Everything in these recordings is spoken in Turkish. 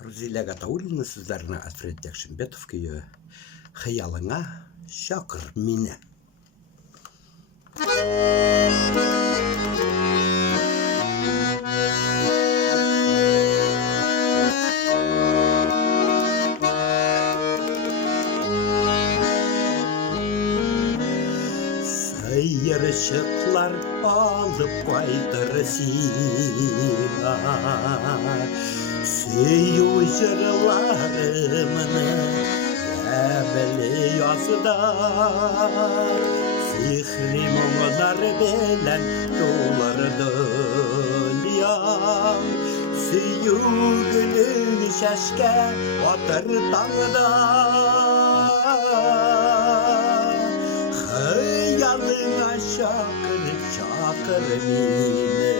Ruzile Gataulina sizlerine Alfred Yakşimbetov köyü Hıyalına Şakır Mine. Yarışıklar alıp kaydır sina, Süyü jırlarımını ebeli yazda, Sihri mumlar belen dolar dünya, Süyü gülün şeşke otur dağda, Hıyalına şakır şakır mine,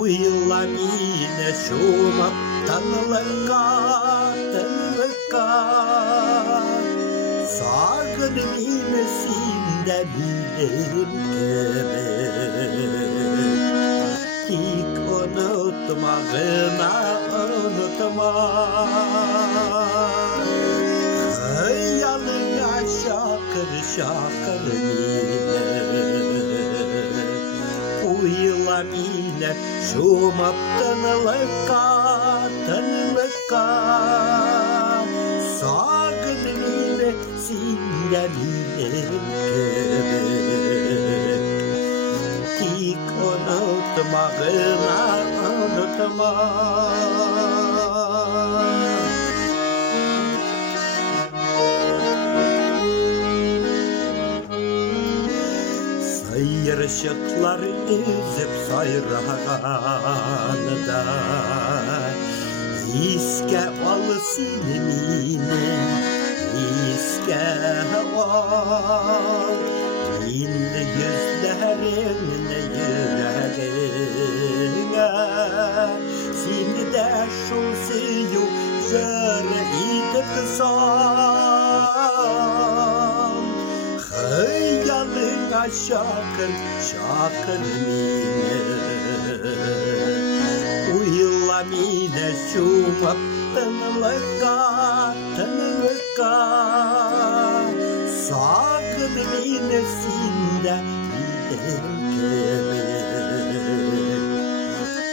Uyla mine şumap tanılıka tanılıka, Sağır mine sinde bilerim kemik, Hiç unutmağına unutma. Hıyalına şakır şakır mine, Uyla mine şumap tanılıka tanılıka, Sağır mine sinde bilerim kemik, Hiç unutmağına unutma. Yarışıklar ezip sayrağında, İske al sinimine, İske al, Yinli gözlerine yüreğine, Seni de şu suyu jere itip san, Hıyalına şakır şakır mine, Uyla mine şumap tanılıka tanılıka, Sağır mine sinde bilerim kemik,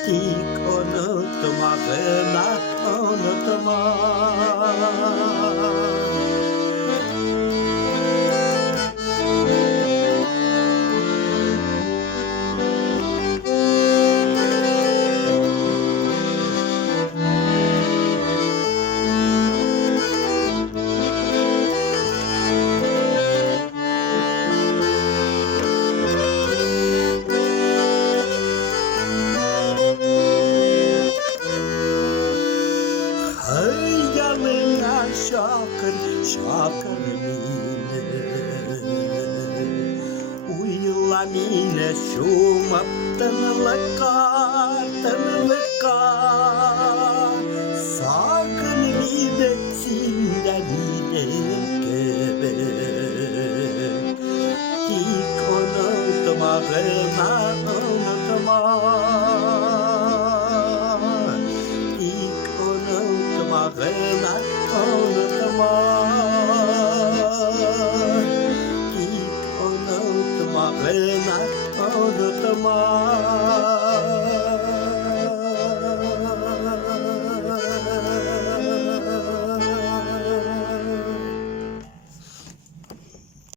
Hiç unutmağına unutma. Hıyalına şakır şakır mine, Uyla mine şumap tanılıka